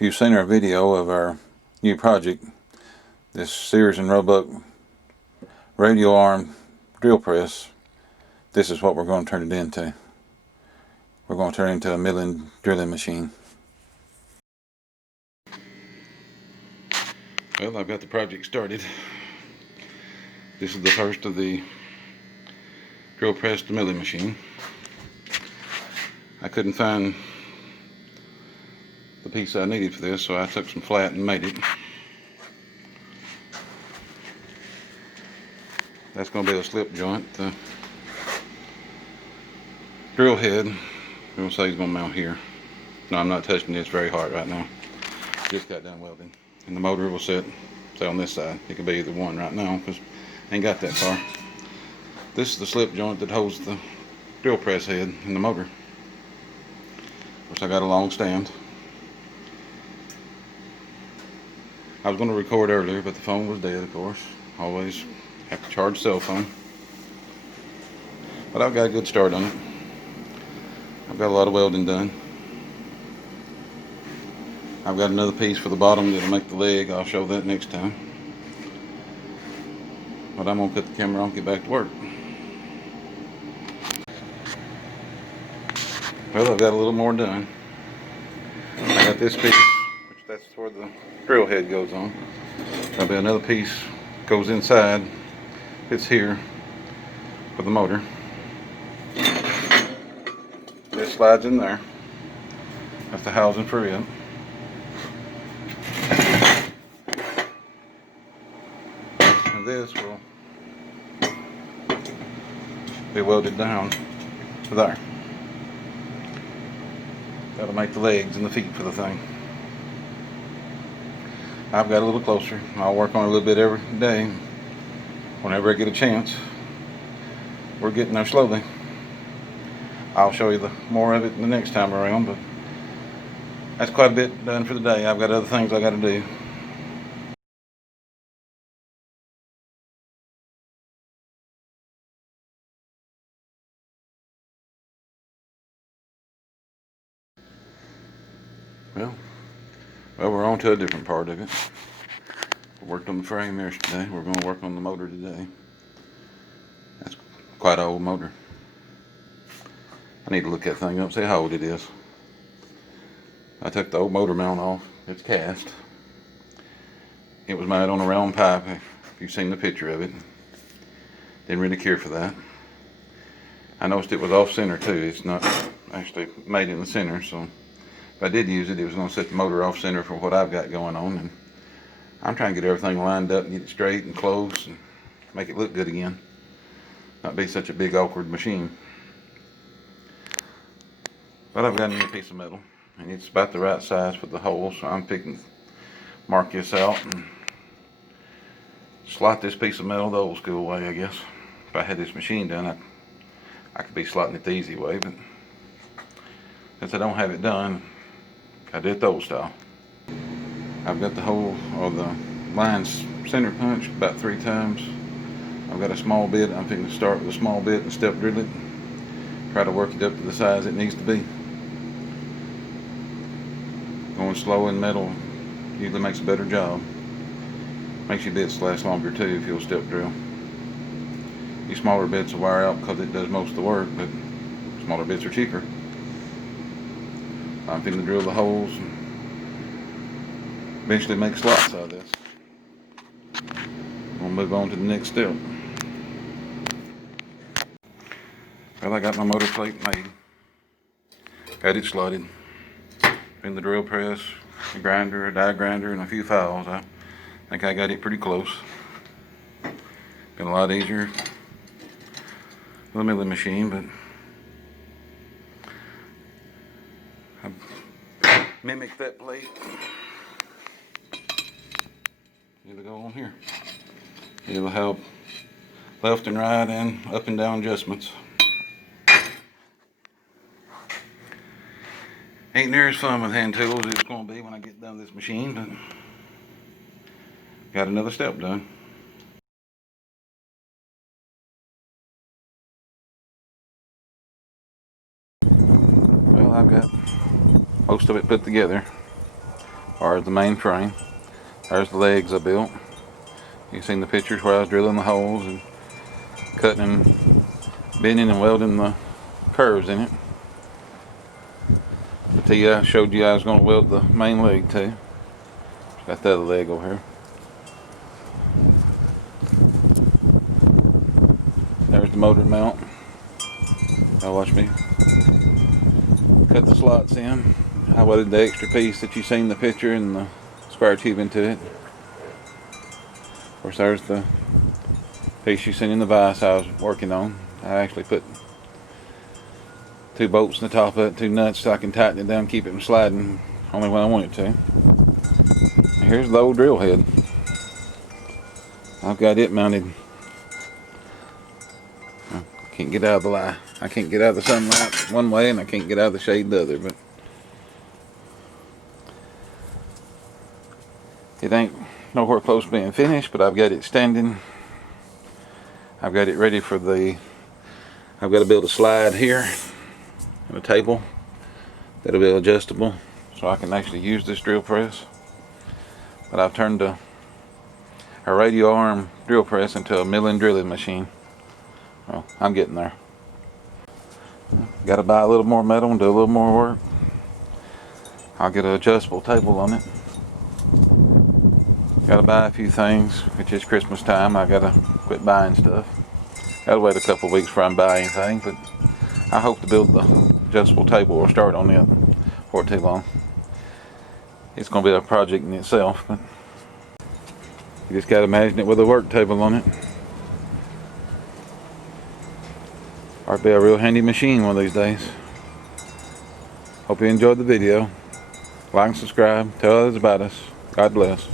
If you've seen our video of our new project, this Sears and Roebuck radial arm drill press, this is what we're going to turn it into. We're going to turn it into a milling drilling machine. Well, I've got the project started. This is the first of the drill press to milling machine. I couldn't find the piece I needed for this, so I took some flat and made it. That's going to be a slip joint. The drill head, I'm going to say, is going to mount here. No, I'm not touching this very hard right now. Just got done welding. And the motor will sit, say, on this side. It could be either one right now because I ain't got that far. This is the slip joint that holds the drill press head and the motor. Of course, I got a long stand. I was going to record earlier, but the phone was dead, of course. Always have to charge cell phone. But I've got a good start on it. I've got a lot of welding done. I've got another piece for the bottom that'll make the leg. I'll show that next time. But I'm going to cut the camera off and get back to work. Well, I've got a little more done. I got this piece, which that's where the drill head goes on. There'll be another piece goes inside. It's here for the motor. This slides in there. That's the housing for it. And this will be welded down to there. That'll make the legs and the feet for the thing. I've got a little closer. I'll work on it a little bit every day. Whenever I get a chance. We're getting there slowly. I'll show you the more of it the next time around, but that's quite a bit done for the day. I've got other things I got to do. Well, we're on to a different part of it. We worked on the frame yesterday. We're going to work on the motor today. That's quite an old motor. I need to look that thing up, see how old it is. I took the old motor mount off. It's cast. It was made on a round pipe, if you've seen the picture of it. Didn't really care for that. I noticed it was off center too. It's not actually made in the center, so if I did use it, it was going to set the motor off center for what I've got going on. And I'm trying to get everything lined up and get it straight and close and make it look good again. Not be such a big awkward machine. But I've got a new piece of metal and it's about the right size for the hole, so I'm picking to mark this out and slot this piece of metal the old school way, I guess. If I had this machine done, I could be slotting it the easy way, but since I don't have it done, I did the old style. I've got the hole, or the lines center punched about 3 times. I've got a small bit. I'm thinking to start with a small bit and step drill it. Try to work it up to the size it needs to be. Going slow in metal usually makes a better job. Makes your bits last longer too if you'll step drill. These smaller bits will wear out because it does most of the work, but smaller bits are cheaper. I'm finna drill the holes and eventually make slots out of this. We'll move on to the next step. Well, I got my motor plate made. Got it slotted. In the drill press, a grinder, a die grinder, and a few files. I think I got it pretty close. Been a lot easier with a milling machine, but I mimicked that plate. It'll go on here. It'll have left and right and up and down adjustments. Ain't near as fun with hand tools as it's going to be when I get done with this machine, but got another step done. Well, I've got most of it put together. or the main frame. There's the legs I built. You've seen the pictures where I was drilling the holes and cutting and bending and welding the curves in it. I showed you I was going to weld the main leg too. Got the other leg over here. There's the motor mount. Now watch me cut the slots in. I welded the extra piece that you seen in the picture and the square tube into it. Of course, there's the piece you seen in the vise I was working on. I actually put 2 bolts in the top of it, 2 nuts, so I can tighten it down, keep it from sliding only when I want it to. Here's the old drill head. I've got it mounted. I can't get out of the light. I can't get out of the sunlight one way and I can't get out of the shade the other, but it ain't nowhere close to being finished, but I've got it standing. I've got it ready for I've got to build a slide here and a table that'll be adjustable so I can actually use this drill press. But I've turned a radial arm drill press into a milling drilling machine. Well, I'm getting there. Got to buy a little more metal and do a little more work. I'll get an adjustable table on it. Got to buy a few things, which is Christmas time. I got to quit buying stuff. Got to wait a couple of weeks before I buy anything, but I hope to build the adjustable table or start on it before too long. It's going to be a project in itself, but you just got to imagine it with a work table on it. Or it'll be a real handy machine one of these days. Hope you enjoyed the video. Like and subscribe. Tell others about us. God bless.